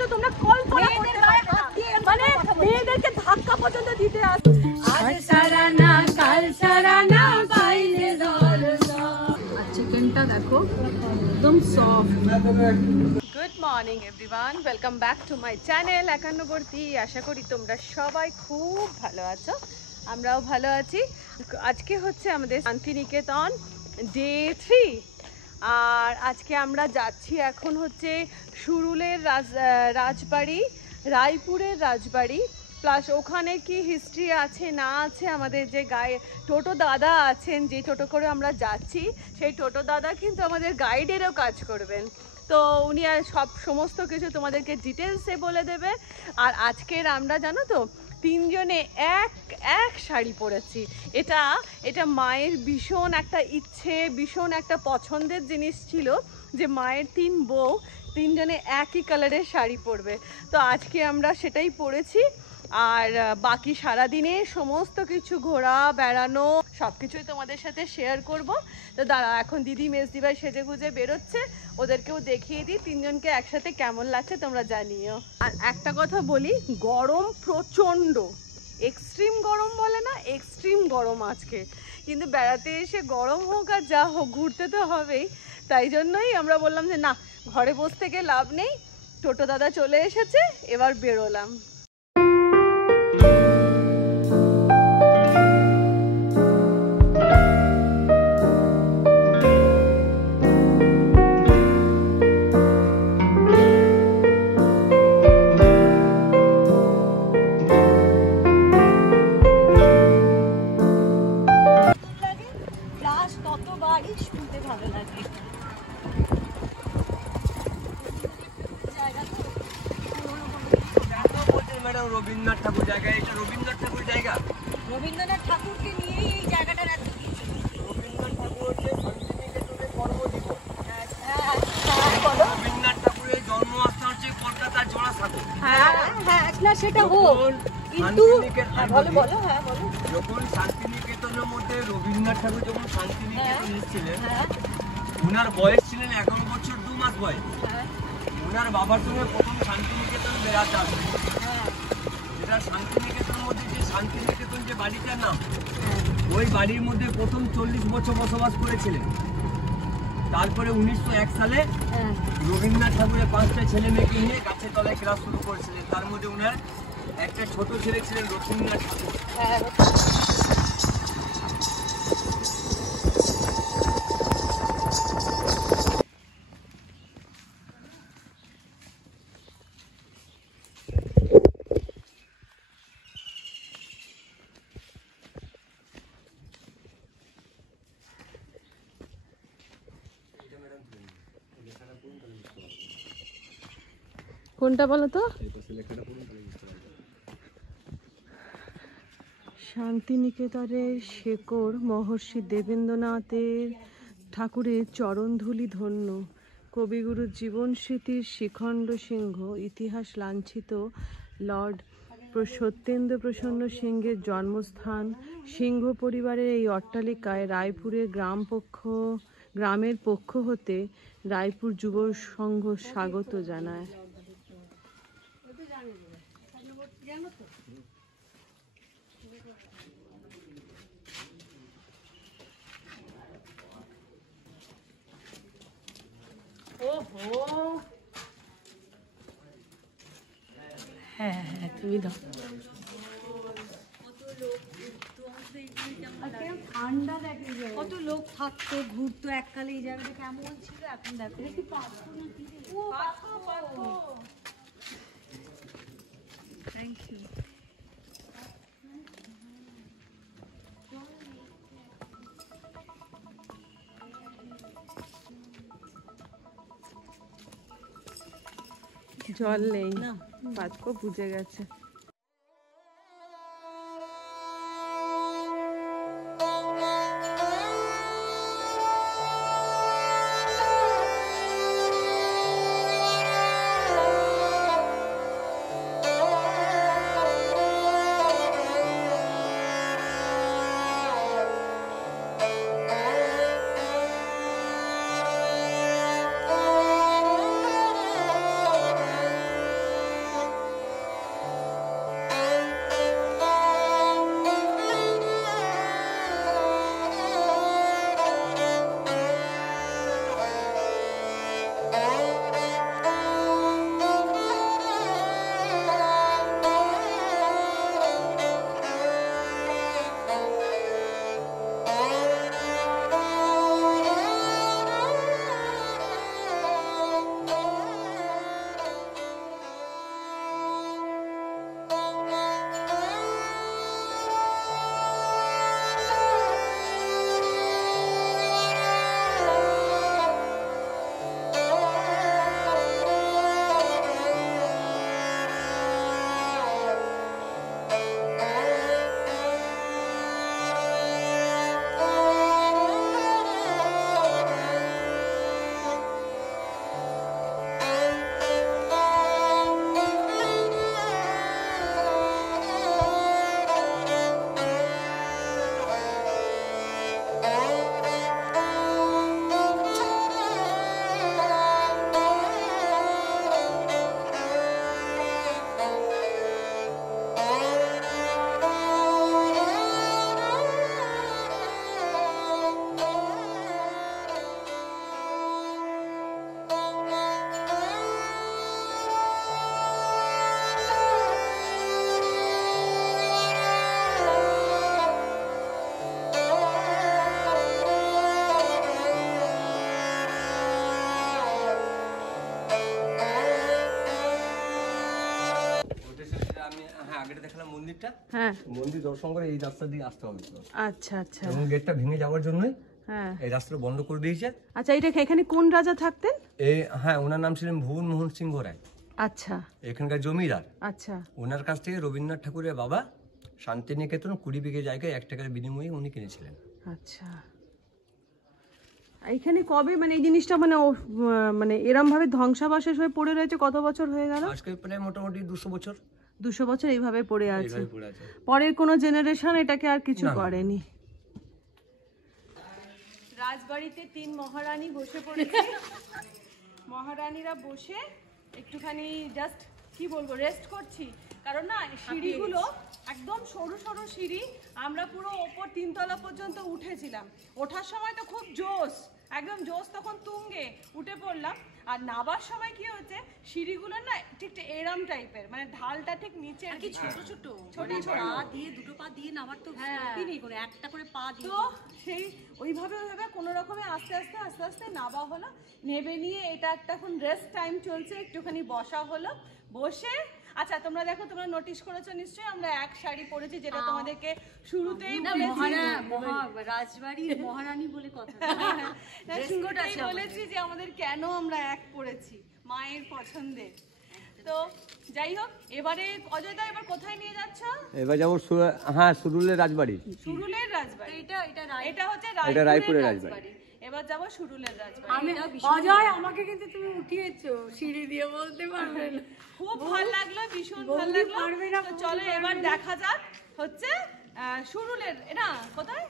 তো তোমরা কল্পনা করতে পারবে না, মানে মেয়েদেরকে ধাক্কা পর্যন্ত দিতে আসে। আজ সারা না কাল সারা না পাইলে দরজা। আর চিকেনটা দেখো একদম soft. Good morning everyone, welcome back to my channel একান্নবর্তী। আশা করি তোমরা সবাই খুব ভালো আছো, আমরাও ভালো আছি। আজকে হচ্ছে আমাদের শান্তিনিকেতন ডে 3, আর আজকে আমরা যাচ্ছি এখন হচ্ছে সুরুলের রাজবাড়ি, রায়পুরের রাজবাড়ি। প্লাস ওখানে কি হিস্ট্রি আছে না আছে, আমাদের যে টোটো দাদা আছেন, যে টোটো করে আমরা যাচ্ছি, সেই টোটো দাদা কিন্তু আমাদের গাইডেরও কাজ করবেন। তো উনি আর সমস্ত কিছু তোমাদেরকে ডিটেলসে বলে দেবে। আর আজকের আমরা জানো তো তিনজনে এক শাড়ি পরেছি। এটা মায়ের ভীষণ একটা ইচ্ছে, ভীষণ একটা পছন্দের জিনিস ছিল যে মায়ের 3 বউ তিনজনে একই কালারের শাড়ি পরবে। তো আজকে আমরা সেটাই পরেছি। আর বাকি সারাদিনে সমস্ত কিছু ঘোরা বেড়ানো সব কিছুই তোমাদের সাথে শেয়ার করব। তো দাঁড়া, এখন দিদি মেজদিভাই সেজে গুজে বেরোচ্ছে, ওদেরকেও দেখিয়ে দিই তিনজনকে একসাথে কেমন লাগছে তোমরা জানিও। আর একটা কথা বলি, গরম প্রচণ্ড, এক্সট্রিম গরম বলে না, এক্সট্রিম গরম আজকে। কিন্তু বেড়াতে এসে গরম হোক আর যা হোক ঘুরতে তো হবেই। তাই জন্যই আমরা বললাম যে না, ঘরে বসে থেকে লাভ নেই, টোটো দাদা চলে এসেছে, এবার বেরোলাম। শুনতে ভালো লাগে। ম্যাডাম রবীন্দ্রনাথ ঠাকুর জায়গা, এটা রবীন্দ্রনাথ ঠাকুর জায়গা। রবীন্দ্রনাথ ঠাকুরকে নিয়েই এই জায়গাটা রাখতে দিয়েছে। রবীন্দ্রনাথ ঠাকুর হচ্ছে শান্তিনিকেতনের কর্মজীবন। বলো। রবীন্দ্রনাথ ঠাকুরের জন্মস্থান হচ্ছে কলকাতার জোড়াসাঁকো। হ্যাঁ হ্যাঁ, না সেটা হোক, কিন্তু বলো বলো, হ্যাঁ বলো। যখন শান্তিনিকেতনের মধ্যে রবীন্দ্রনাথ ঠাকুর যখন শান্তিনিকেতন এসেছিলেন, ওনার বয়স ছিলেন 11 বছর 2 মাস বয়স। ওনার বাবার সঙ্গে প্রথম শান্তিনিকেতন বেড়াতে আসেন। যেটা শান্তিনিকেতনের মধ্যে যে শান্তিনিকেতন যে বাড়িটার নাম, ওই বাড়ির মধ্যে প্রথম 40 বছর বসবাস করেছিলেন। তারপরে 1901 সালে রবীন্দ্রনাথ ঠাকুরের 5টা ছেলে মেয়েকে নিয়ে গাছের তলায় ক্লাস শুরু করেছিলেন। তার মধ্যে ওনার একটা ছোট ছেলে ছিলেন রবীন্দ্রনাথ ঠাকুর। কোনটা বলো তো? শান্তিনিকেতনের শেকড় মহর্ষি দেবেন্দ্রনাথের ঠাকুরের চরণধূলি ধন্য, কবিগুরুর জীবন স্মৃতির শিখণ্ড সিংহ, ইতিহাস লাঞ্ছিত লর্ড সত্যেন্দ্র প্রসন্ন সিংহের জন্মস্থান। সিংহ পরিবারের এই অট্টালিকায় রায়পুরের গ্রামের পক্ষ হতে রায়পুর যুব সংঘ স্বাগত জানায়। হ্যাঁ হ্যাঁ, তুমি দাও। কত লোক থাকতো, ঘুরতো এককালে এই জায়গাটা, কেমন ছিল এখন দেখো। Thank you. জল নেই না, পাতকো বুঝে গেছে। আগে দেখালাম মন্দিরটা, হ্যাঁ মন্দির দর্শন করে এই রাস্তা দিয়ে আসতে হবে। আচ্ছা আচ্ছা। এবং গেটটা ভেঙে যাওয়ার জন্যই হ্যাঁ এই রাস্তাটা বন্ধ করে দিয়েছে। আচ্ছা, এটা এখানে কোন রাজা থাকতেন? হ্যাঁ, ওনার নাম ছিলেন ভুবন মোহন সিংহ রায়। আচ্ছা, এখানকার জমিদার। আচ্ছা, ওনার কাছ থেকে রবীন্দ্রনাথ ঠাকুরের বাবা শান্তিনিকেতন 20 বিঘে জায়গায় 1 টাকার বিনিময়ে উনি কিনেছিলেন। আচ্ছা। এখানে কবে মানে এই জিনিসটা মানে এরম ভাবে ধ্বংসাবশেষ হয়ে পড়ে রয়েছে? কত বছর হয়ে গেল? আজকে প্রায় মোটামুটি 200 বছর। 200 বছর এইভাবে পড়ে আছে। এইভাবে পড়ে আছে। পরের কোনো জেনারেশন এটাকে আর কিছু করেনি। রাজবাড়িতে 3 মহারানী বসে পড়েছে। মহারানীরা বসে একটুখানি জাস্ট কি বলবো রেস্ট করছি, কারণ না সিঁড়িগুলো একদম সরু সরু সিঁড়ি, আমরা পুরো ওপর 3 তলা পর্যন্ত উঠেছিলাম। ওঠার সময় তো খুব জোশ, একদম জোশ, তখন তুঙ্গে উঠে পড়লাম। আর নাবার সময় কি হচ্ছে, সিঁড়িগুলো না ঠিক এরম টাইপের, মানে ঢালটা ঠিক নিচে কি ছোট ছোট ছোট ছোট পা দিয়ে দুটো পা দিয়ে নামার তো স্টপই নেই, কোনো একটা করে পা দিয়ে। তো সেই ওইভাবে কোনো রকমে আস্তে আস্তে আস্তে আস্তে নাবা হলো। নেবে নিয়ে এটা একটা এখন রেস্ট টাইম চলছে, একটুখানি বসা হলো। বসে আচ্ছা তোমরা দেখো, তোমরা নোটিস করেছো নিশ্চয়ই আমরা এক শাড়ি পরেছি, যেটা তোমাদেরকে শুরুতেই রাজবাড়ির মহারানী বলে কথা বলেছি যে আমাদের কেন আমরা এক পরেছি, মায়ের পছন্দের। তো যাই হোক, এবারে অজয়দা এবার কোথায় নিয়ে যাচ্ছ? এবার যাবো হ্যাঁ সুরুলের রাজবাড়ি। সুরুলের রাজবাড়ি, এটা হচ্ছে রায়পুরের রাজবাড়ি। এবার যাবো সুরুলের রাজবাড়ি। অজয় আমাকে কিন্তু তুমি উঠিয়েছো সিঁড়ি দিয়ে, বলতে পারবে না। খুব ভালো লাগলো, ভীষণ ভালো লাগলো। তো চলো এবার দেখা যাক হচ্ছে সুরুলের, না কোথায়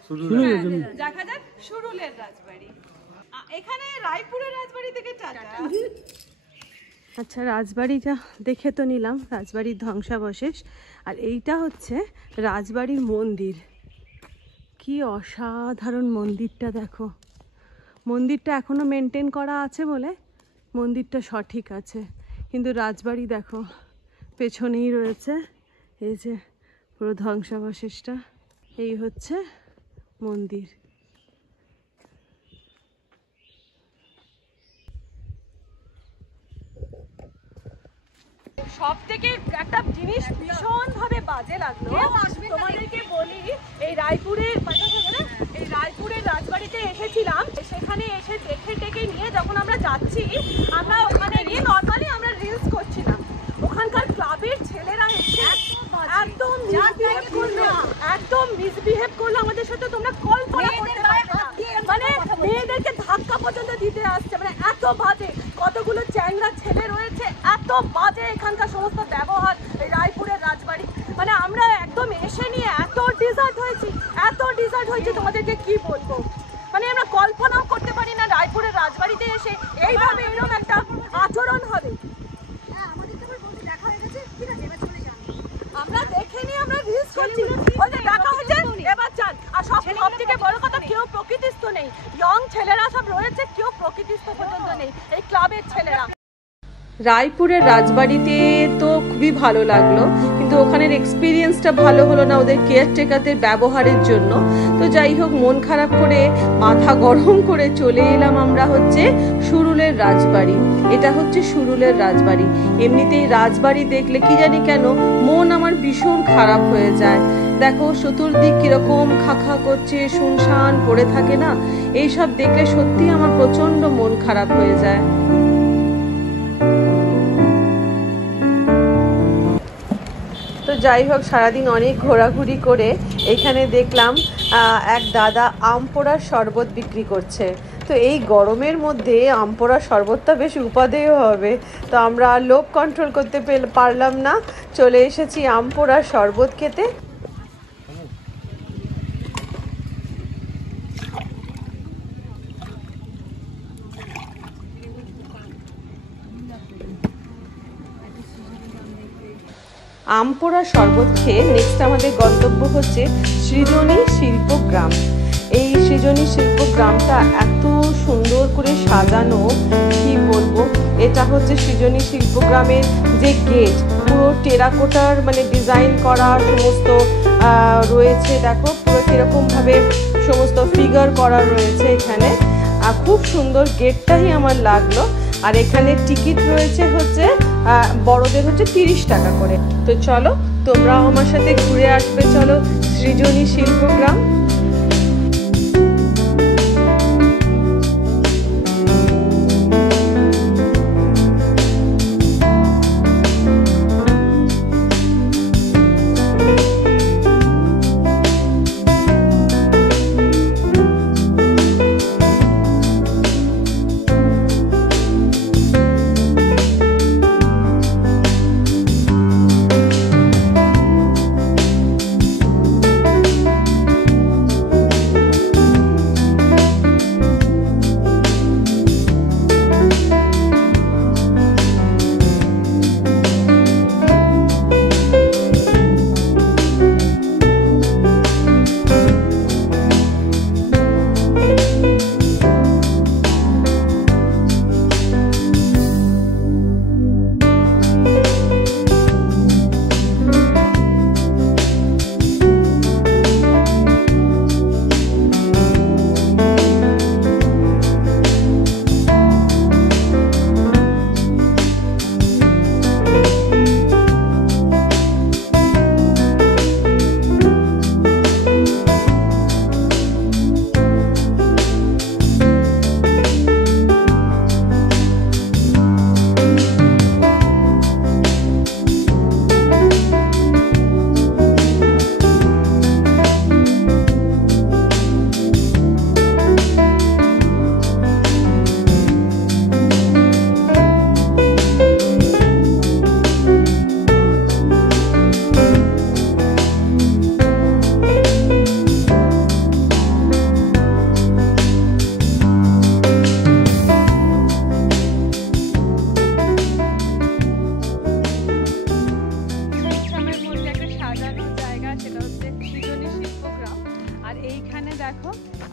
দেখা যাক সুরুলের রাজবাড়ি। এখানে রায়পুরের রাজবাড়ি থেকে টাটা। আচ্ছা, রাজবাড়িটা দেখে তো নিলাম, রাজবাড়ির ধ্বংসাবশেষ। আর এইটা হচ্ছে রাজবাড়ির মন্দির। কি অসাধারণ মন্দিরটা দেখো। মন্দিরটা এখনো মেনটেন করা আছে বলে মন্দিরটা সঠিক আছে, কিন্তু রাজবাড়ি দেখো পেছনেই রয়েছে। এই যে পুরো ধ্বংসাবশেষটা, এই হচ্ছে মন্দির। সব থেকে একটা জিনিস ভীষণ ভাবে বাজে লাগলো, তোমাদেরকে বলি। এই রায়পুরের রাজবাড়িতে এসেছিলাম, সেখানে এসে দেখে টেকে নিয়ে যখন আমরা যাচ্ছি, আমরা ওখানে গিয়ে নর্মালি আমরা রিলস করছিলাম। ওখানকার ক্লাবের ছেলেরা এসে একদম মিসবিহেভ করলো আমাদের সাথে। তোমরা কল্পনা করতে পারবে না, মানে মেয়েদেরকে ধাক্কা পর্যন্ত দিতে আসছে, মানে এত বাজে। কতগুলো চ্যাংড়া ছেলে রয়েছে, এত বাজে এখানকার সমস্ত ব্যবহার এই রায়পুরের রাজবাড়ি। মানে আমরা একদম এসে নিয়ে এত ডিজার্ট হয়েছি তোমাদেরকে কি বলবো। মানে আমরা কল্পনাও করতে পারি না রায়পুরের রাজবাড়িতে এসে এইভাবে এরকম একটা আচরণ হবে। আমরা দেখেনি, আমরা রিলস করছি, ওই যে দেখা হয়েছে এবার চান। আর সব থেকে বড় কথা, কেউ প্রকৃতিস্থ নেই। ইয়ং ছেলেরা সব রয়েছে, কেউ প্রকৃতিস্থ পর্যন্ত নেই, এই ক্লাবের ছেলেরা। রায়পুরের রাজবাড়িতে তো খুবই ভালো লাগলো, কিন্তু ওখানের এক্সপিরিয়েন্সটা ভালো হলো না ওদের কেয়ারটেকারদের ব্যবহারের জন্য। তো যাই হোক, মন খারাপ করে মাথা গরম করে চলে এলাম আমরা হচ্ছে সুরুলের রাজবাড়ি। এটা হচ্ছে সুরুলের রাজবাড়ি। এমনিতেই রাজবাড়ি দেখলে কি জানি কেন মন আমার ভীষণ খারাপ হয়ে যায়। দেখো চতুর্দিক কিরকম খাখা করছে, শুনশান পড়ে থাকে না, এইসব দেখলে সত্যি আমার প্রচন্ড মন খারাপ হয়ে যায়। তো যাই হোক, সারাদিন অনেক ঘোরাঘুরি করে এখানে দেখলাম এক দাদা আম পোড়ার শরবত বিক্রি করছে। তো এই গরমের মধ্যে আম পোড়ার শরবতটা বেশ উপাদেয় হবে। তো আমরা লোভ কন্ট্রোল করতে পারলাম না, চলে এসেছি আম পোড়ার শরবত খেতে। আম পোড়া শরবত খেয়ে নেক্সট আমাদের গন্তব্য হচ্ছে সৃজনী শিল্পগ্রাম। এই সৃজনী শিল্পগ্রামটা এত সুন্দর করে সাজানো, কি বলবো। এটা হচ্ছে সৃজনী শিল্পগ্রামের যে গেট, পুরো টেরাকোটার মানে ডিজাইন করা সমস্ত রয়েছে। দেখো পুরো কীরকমভাবে সমস্ত ফিগার করা রয়েছে এখানে, খুব সুন্দর গেটটাই আমার লাগলো। আর এখানে টিকিট রয়েছে হচ্ছে বড়দের হচ্ছে 30 টাকা করে। তো চলো তোমরাও আমার সাথে ঘুরে আসবে, চলো সৃজনী শিল্পগ্রাম।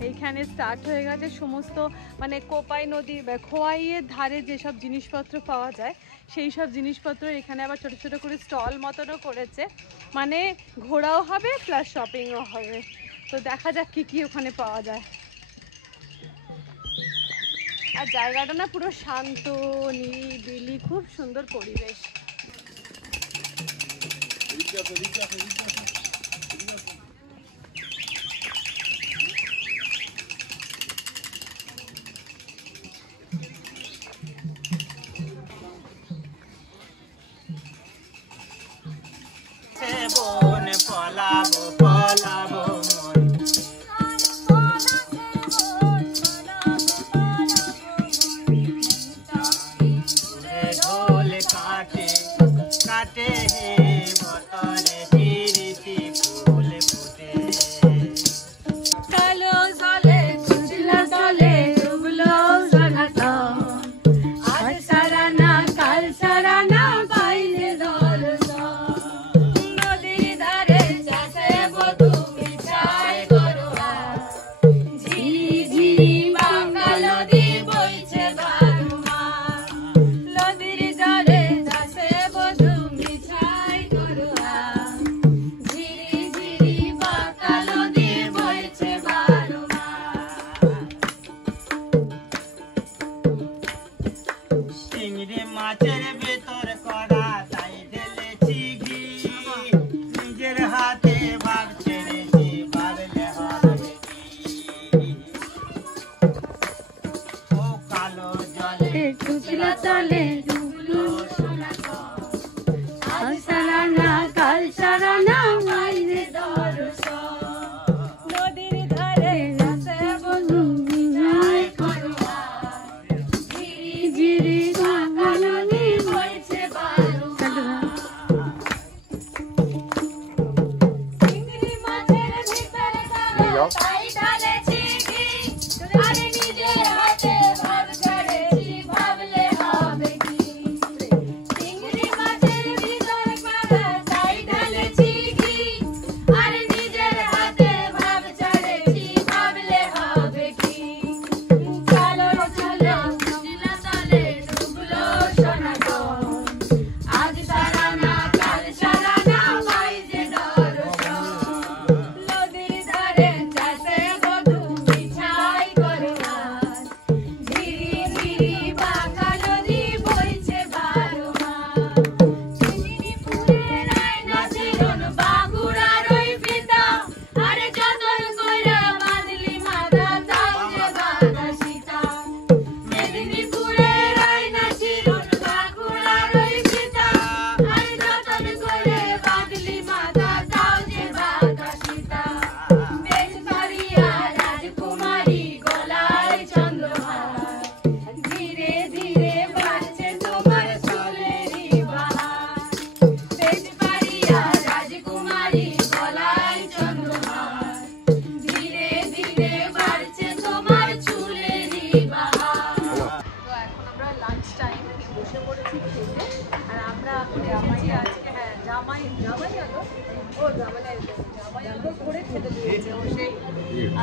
এইখানে স্টার্ট হয়ে গেছে সমস্ত মানে কোপাই নদী খোয়াইয়ের ধারে যেসব জিনিসপত্র পাওয়া যায় সেই সব জিনিসপত্র এখানে আবার ছোট ছোট করে স্টল মতনও করেছে, মানে ঘোরাও হবে প্লাস শপিংও হবে। তো দেখা যাক কি কি ওখানে পাওয়া যায়। আর জায়গাটা না পুরো শান্ত নিরিবিলি, খুব সুন্দর পরিবেশ। বন পলাবো পলাবো ঢোল কাটে কাটে হে বতরে তিরিশি ফুল ফুটে কালো জলে কুচলা জলে ডুবলো জলাটা, আজ সারা না কাল সারা না বাইরে দল নদীর ধারে চাষে বধু মিঠাই গরুয়া, ঝিঝি বাঁকা নদী বইছে বারুমা, নদীর ধারে চাষে বধু মিঠাই জামাই আলো ও জামাই আলো করে খেতে দিয়েছে ও সেই।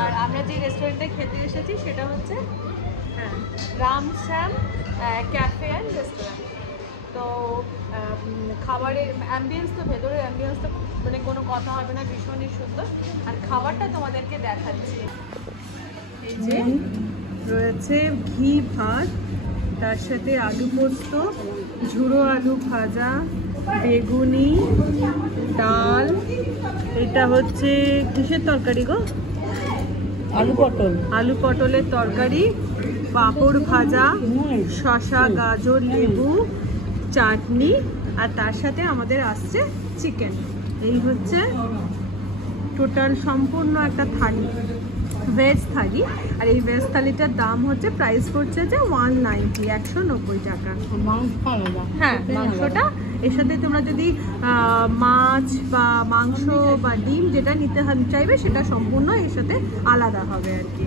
আর আমরা যে রেস্টুরেন্টে খেতে এসেছি সেটা হচ্ছে Ram Shyam cafe and restaurant. তো খাবারের অ্যাম্বিয়েন্স তো ভেতরের অ্যাম্বিয়েন্স তো মানে কোনো কথা হবে না, ভীষণই সুন্দর। আর খাবারটা তোমাদেরকে দেখাচ্ছি। এই যে রয়েছে ঘি ভাত, তার সাথে আলু পোস্ত, ঝুড়ো আলু ভাজা, বেগুনি, ডাল, এটা হচ্ছে কিসের তরকারি গো? আলু পটলের তরকারি, পাঁপড় ভাজা, শসা, গাজর, লেবু, চাটনি, আর তার সাথে আমাদের আসছে চিকেন। এই হচ্ছে টোটাল সম্পূর্ণ একটা থালি, ভেজ থালি। আর এই ভেজ থালিটার দাম হচ্ছে, প্রাইস করছে যে 190, 190 টাকা। হ্যাঁ, মাংসটা এর সাথে তোমরা যদি মাছ বা মাংস বা ডিম যেটা নিতে চাইবে সেটা সম্পূর্ণ এর সাথে আলাদা হবে আর কি।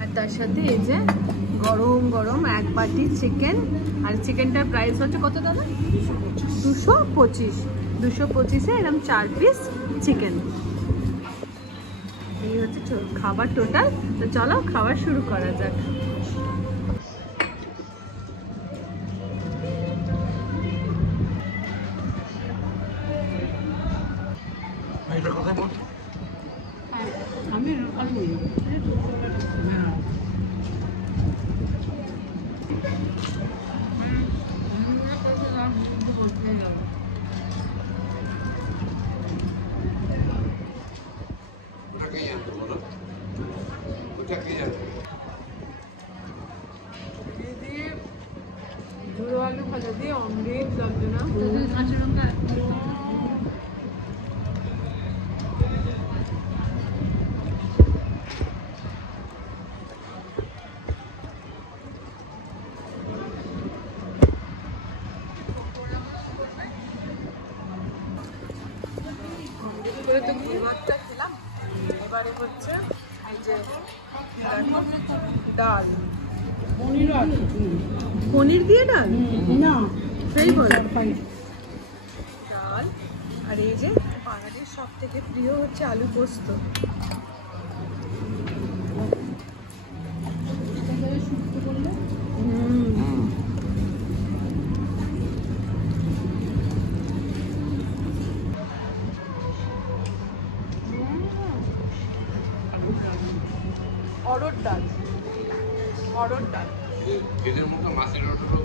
আর তার সাথে এই যে গরম গরম এক বাটি চিকেন। আর চিকেনটার প্রাইস হচ্ছে কত দাদা? 225 এরকম 4 পিস চিকেন। এই হচ্ছে খাবার টোটাল। তো চলো খাবার শুরু করা যাক। ঝুড়ো আলু ভাজা দিয়ে অমৃত লাগছে না? তো ভাতটা খেলাম, এবারে হচ্ছে এই যে ডাল, পনির দিয়ে ডাল না ফ্রাই করে ডাল। আর এই যে বাঙালির সব থেকে প্রিয় হচ্ছে আলু পোস্ত। অরড় ডাল এদের মতো মাছের অর্ডারও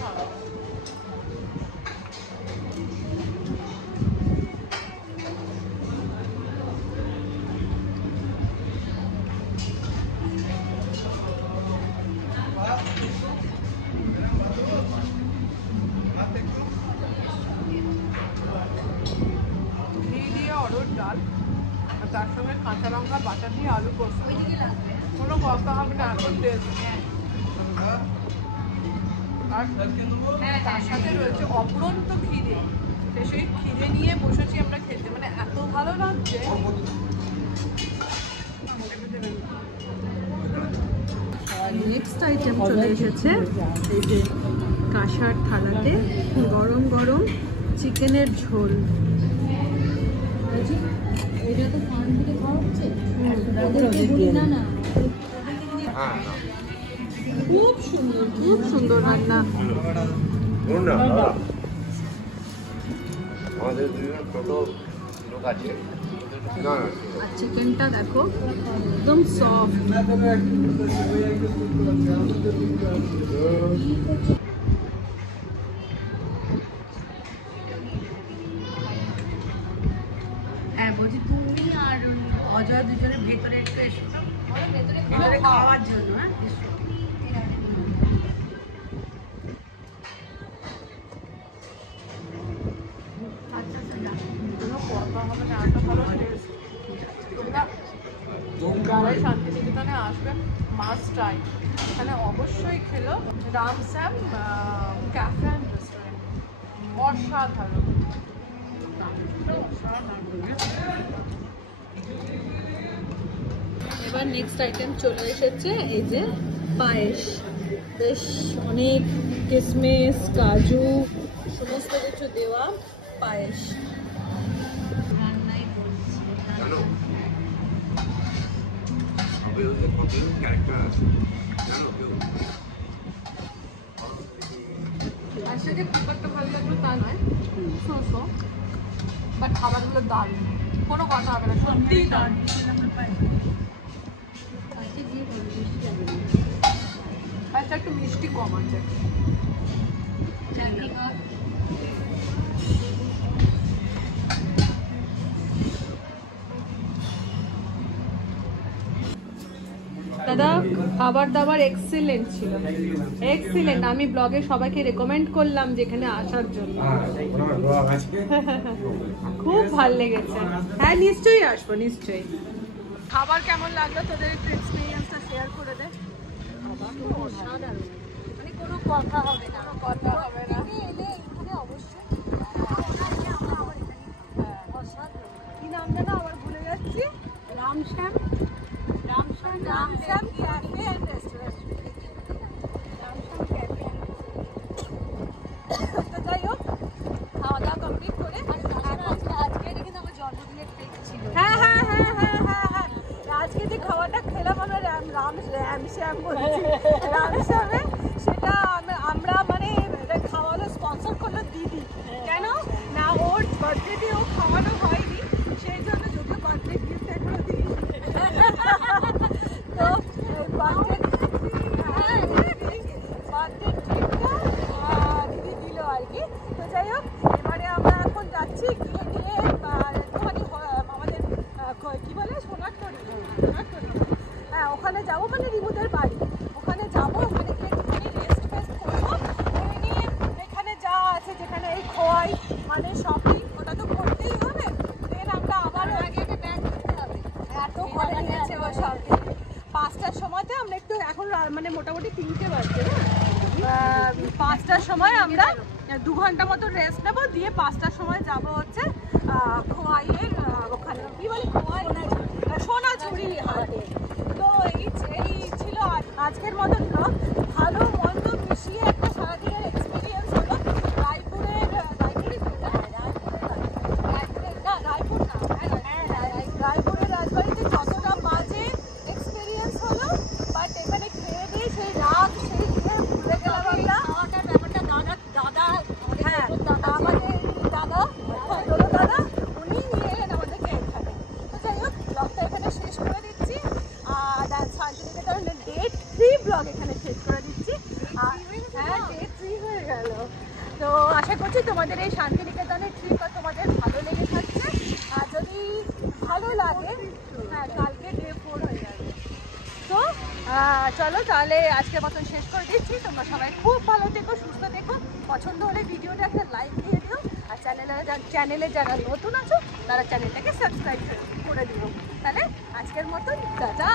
ভালো লাগে। ডাল আর তার সঙ্গে কাঁচা লঙ্কা বাটা দিয়ে আলু পোস্ত, কোনো কথা হবে না, এখন আর তার সাথে রয়েছে অপরন্ত খিদে। সেই খিদে নিয়ে বসেছি আমরা খেতে, মানে এত ভালো লাগছে। নেক্সট আইটেম চলে এসেছে এই যে কাঁসার থালাতে গরম গরম চিকেনের ঝোল। এটা তো ফার্ম থেকে খাওয়া হচ্ছে না। খুব সুন্দর রান্না। আমাদের দুজন ছোট লোক আছে। আর চিকেনটা দেখো একদম সফট। হ্যাঁ বলছি, তুমি আর অজয় দুজনে ভেতরে একটু এসো, ভেতরে খাওয়ার জন্য। হ্যাঁ যারাই শান্তিনিকেতনে আসবে মাস্ট ট্রাই, এখানে অবশ্যই খেলো Ram Shyam cafe and restaurant, অসাধারণ। এবার নেক্সট আইটেম চলে এসেছে, এই যে পায়েস। বেশ অনেক কিশমিশ, কাজু সমস্ত কিছু দেওয়া পায়েস। পায়েসটা যে খুব একটা ভালো লাগলো তা নয়, শোষো, বাট খাবারগুলো দারুণ, কোনো কথা হবে না, সত্যিই দারুণ। পায়েসটা একটু মিষ্টি কম আছে। দাদা খাবার দাবার এক্সিলেন্ট ছিল, এক্সিলেন্ট। আমি ব্লগে সবাইকে রেকমেন্ড করলাম যেখানে আসার জন্য। খুব ভাল লেগেছে। হ্যাঁ নিশ্চয়ই আসবো, নিশ্চয়ই। খাবার কেমন লাগলো তোদের একটু এক্সপিরিয়েন্সটা শেয়ার করে দে। খাবার তো অসাধারণ, মানে কোনো কথা হবে না, কোনো কথা হবে না। এলে এখানে অবশ্যই অসাধারণ। কি নাম যেন আবার ভুলে যাচ্ছি, রামশ্যাম ক্যাফে এন্ড রেস্টুরেন্ট। তো যাই হোক, খাওয়া দাওয়া কমপ্লিট করে আজকে কিন্তু আমার জন্মদিনের কেক ছিল। হ্যাঁ হ্যাঁ হ্যাঁ হ্যাঁ হ্যাঁ হ্যাঁ, আজকে যে খাওয়াটা খেলাম আমরা রামশ্যাম বলছি, রামশ্যামে, সেটা আমরা মানে খাওয়ানো স্পন্সর করলো দিদি। কেন না, ওর বার্থডেতে ও খাওয়ানো হয়নি, সেই জন্য যদিও বার্থডে গিফট এখনো দিই। তো বার্থডে ট্রিটটা দিদি দিল আর কি। তো যাই হোক, এবারে আমরা এখন যাচ্ছি গিয়ে একটুখানি আমাদের কি বলে সোনারতরী, হ্যাঁ ওখানে যাবো, মানে রিমুদের বাড়ি, ওখানে যাবো, ওখানে গিয়ে একটুখানি রেস্ট ফেস্ট করবো, করে নিয়ে এখানে যা আছে যেখানে এই খোয়াই মানে শপিং, ওটা তো করতেই হবে। দেন আমরা আবারও আগে ব্যাগ করতে হবে, এত ঘরে নিয়েছে ও শপিং। 5টার সময়তে আমরা একটু, এখন মানে মোটামুটি 3টে বাজছে না, 5টার সময় আমরা 2 ঘন্টা মতো রেস্ট নেবো, দিয়ে 5টার সময় যাব হচ্ছে খোয়াইয়ের ওখানে, কি বলি খোয়াই, সোনাঝুরি হাটে। তো এই ছিল আজকের মতো ব্লগ। ভালো মন্দ মিশিয়ে একটা সারাদিনের এক্সপিরিয়েন্স হলো। রায়পুরের রাজবাড়িতে যতটা বাজে এক্সপিরিয়েন্স হলো, বাট এখানে খেয়ে দিয়ে সেই রাগ, সেই দিয়ে ভুলে গেলাম আমরা খাওয়াটার ব্যাপারটা। দাদা হ্যাঁ আমাদের দাদা উনি নিয়ে এলেন আমাদেরকে এখানে। তো যাই হোক, ব্লগটা এখানে শেষ করে দিচ্ছি, আর শান্তিনিকেতনের ডে 3 ব্লগ এখানে শেষ করে দিচ্ছি। হ্যাঁ ডে 3 হয়ে গেল। তো আশা করছি তোমাদের এই শান্তিনিকেতনের ট্রিপ তোমাদের ভালো লেগে থাকছে, আর যদি ভালো লাগে, হ্যাঁ কালকে ডে 4 হয়ে যাবে। তো চলো তাহলে আজকের মতন শেষ করে দিচ্ছি। তোমরা সবাই খুব ভালো থেকো, সুস্থ থেকো। পছন্দ হলে ভিডিওটা একটা লাইক দিয়ে দিও, আর চ্যানেলে যারা নতুন আছো তারা চ্যানেলটাকে সাবস্ক্রাইব করে দিও। তাহলে আজকের মতন টাটা।